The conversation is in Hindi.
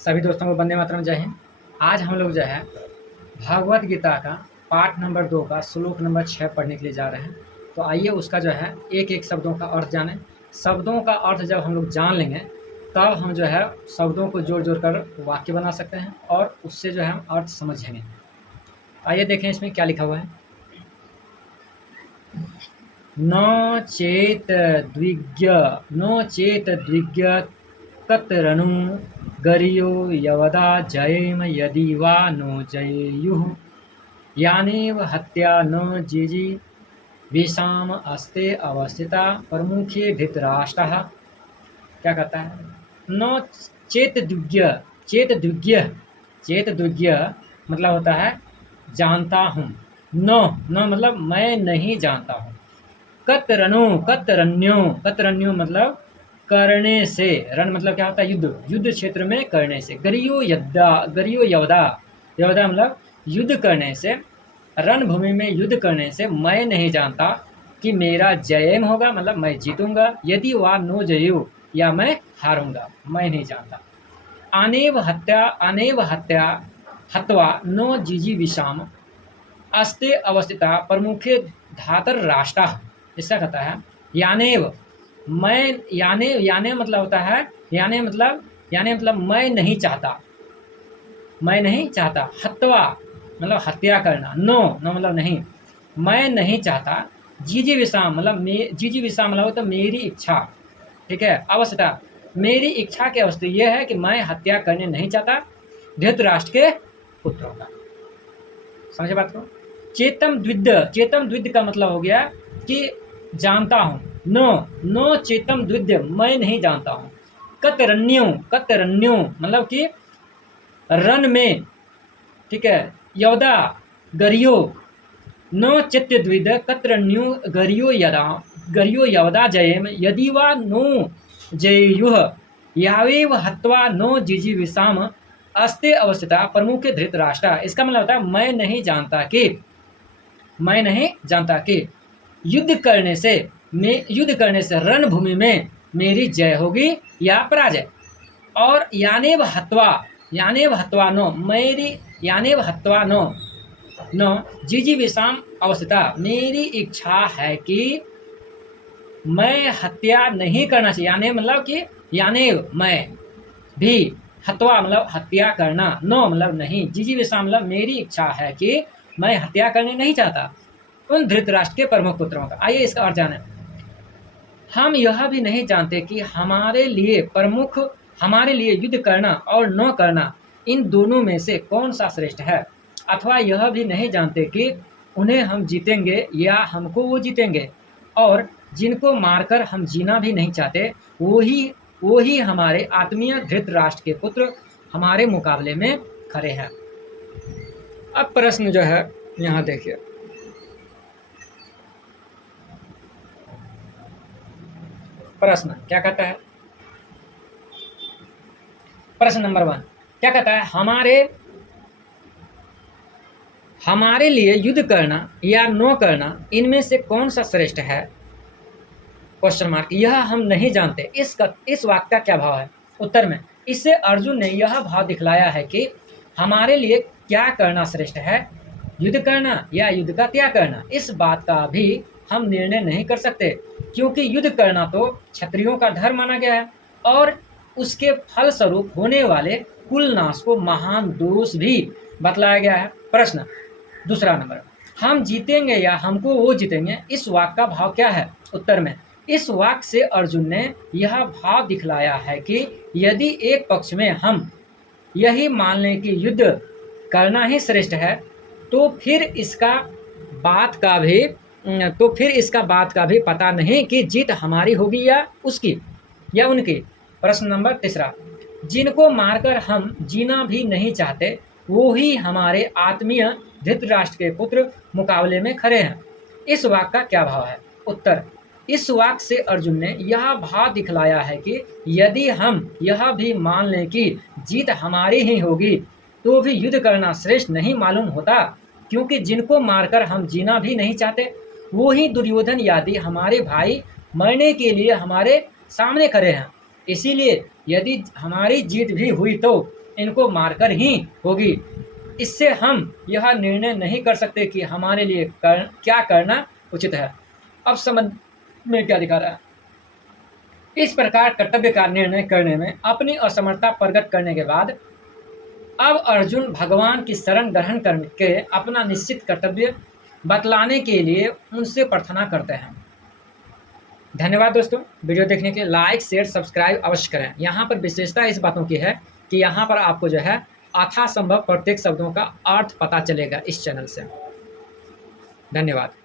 सभी दोस्तों को वंदे मातरम, जय हिंद। आज हम लोग जो है भगवत गीता का पाठ नंबर 2 का श्लोक नंबर 6 पढ़ने के लिए जा रहे हैं। तो आइए उसका जो है एक एक शब्दों का अर्थ जानें। शब्दों का अर्थ जब हम लोग जान लेंगे तब हम जो है शब्दों को जोड़ जोड़ कर वाक्य बना सकते हैं और उससे जो है हम अर्थ समझेंगे। आइए देखें इसमें क्या लिखा हुआ है। न चेत द्विज्ञ कतरनु गरियो यवदा जयेम यदि वा नो जयेयुः यानेव हत्या न जिजी विषाम अस्ते अवस्थिता प्रमुखे धृतराष्ट्रः। क्या कहता है? न चेत द्विज्ञ मतलब होता है जानता हूँ। न मतलब मैं नहीं जानता हूँ। कतरन्यो मतलब करने से। रण मतलब क्या होता है? युद्ध क्षेत्र में करने से। गरियो यवदा मतलब युद्ध करने से, रणभूमि में युद्ध करने से मैं नहीं जानता कि मेरा जयम होगा, मतलब मैं जीतूंगा, यदि वा नो जयु या मैं हारूंगा, मैं नहीं जानता। अनेव हत्या हत्वा नो जिजी विषाम अस्ते अवस्थिता प्रमुखे धातर राष्ट्र। इसका कहता है यानेव मतलब होता है याने मतलब मैं नहीं चाहता। हत्वा मतलब हत्या करना। नो मतलब नहीं, मैं नहीं चाहता। जीजी विषाम मतलब तो मेरी इच्छा। ठीक है। अवस्था मेरी इच्छा की अवस्था यह है कि मैं हत्या करने नहीं चाहता धृतराष्ट्र के पुत्रों का। समझे बात को? चेतम द्विद्ध का मतलब हो गया कि जानता हूं। नो चेतम द्विद्ध मैं नहीं जानता हूं। कतरन्यो मतलब कि रन में। ठीक है। यवदा गरियो नो चित्त द्विद कतरन्यो गरियो यवदा जयेम यदि वा नो जययुः यावेव हत्वा नो जिजी विषाम अस्ते अवस्थिता प्रमुख धृतराष्ट्र। इसका मतलब होता है मैं नहीं जानता कि युद्ध करने से रणभूमि में मेरी जय होगी या पराजय। और यानेव हत्वा नो जीजी विषाम अवस्थिता मेरी इच्छा है कि मैं हत्या नहीं करना चाहिए। यानी मतलब कि यानेव मैं भी हत्वा मतलब हत्या करना। नो मतलब नहीं, जीजी विषाम मतलब मेरी इच्छा है कि मैं हत्या करने नहीं चाहता उन धृतराष्ट्र के प्रमुख पुत्रों का। आइए इसका अर्थ जानें। हम यह भी नहीं जानते कि हमारे लिए युद्ध करना और न करना, इन दोनों में से कौन सा श्रेष्ठ है। अथवा यह भी नहीं जानते कि उन्हें हम जीतेंगे या हमको वो जीतेंगे। और जिनको मारकर हम जीना भी नहीं चाहते वो ही हमारे आत्मीय धृतराष्ट्र के पुत्र हमारे मुकाबले में खड़े हैं। अब प्रश्न जो है यहाँ देखिए। प्रश्न क्या कहता है? प्रश्न नंबर 1 क्या कहता है? हमारे लिए युद्ध करना या न करना, इनमें से कौन सा श्रेष्ठ है? Question mark. यह हम नहीं जानते। इस वाक्य का क्या भाव है? उत्तर में इससे अर्जुन ने यह भाव दिखलाया है कि हमारे लिए क्या करना श्रेष्ठ है, युद्ध करना या युद्ध का त्याग करना। इस बात का भी हम निर्णय नहीं कर सकते, क्योंकि युद्ध करना तो क्षत्रियों का धर्म माना गया है और उसके फलस्वरूप होने वाले कुल नाश को महान दोष भी बतलाया गया है। प्रश्न दूसरा नंबर, हम जीतेंगे या हमको वो जीतेंगे, इस वाक्य का भाव क्या है? उत्तर में इस वाक्य से अर्जुन ने यह भाव दिखलाया है कि यदि एक पक्ष में हम यही मान लें कि युद्ध करना ही श्रेष्ठ है, तो फिर इसका बात का भी पता नहीं कि जीत हमारी होगी या उसकी या उनकी। प्रश्न नंबर तीसरा, जिनको मारकर हम जीना भी नहीं चाहते वो ही हमारे आत्मीय धृतराष्ट्र के पुत्र मुकाबले में खड़े हैं। इस वाक्य का क्या भाव है? उत्तर, इस वाक्य से अर्जुन ने यह भाव दिखलाया है कि यदि हम यह भी मान लें कि जीत हमारी ही होगी, तो भी युद्ध करना श्रेष्ठ नहीं मालूम होता, क्योंकि जिनको मारकर हम जीना भी नहीं चाहते वो ही दुर्योधन आदि हमारे भाई मरने के लिए हमारे सामने खड़े हैं। इसीलिए यदि हमारी जीत भी हुई तो इनको मारकर ही होगी। इससे हम यह निर्णय नहीं कर सकते कि हमारे लिए क्या करना उचित है। अब समझ में क्या दिखा रहा है। इस प्रकार कर्तव्य का निर्णय करने में अपनी असमर्थता प्रकट करने के बाद अब अर्जुन भगवान की शरण ग्रहण करके अपना निश्चित कर्तव्य बतलाने के लिए उनसे प्रार्थना करते हैं। धन्यवाद दोस्तों, वीडियो देखने के लिए लाइक शेयर सब्सक्राइब अवश्य करें। यहाँ पर विशेषता इस बातों की है कि यहाँ पर आपको जो है अथासंभव प्रत्येक शब्दों का अर्थ पता चलेगा इस चैनल से। धन्यवाद।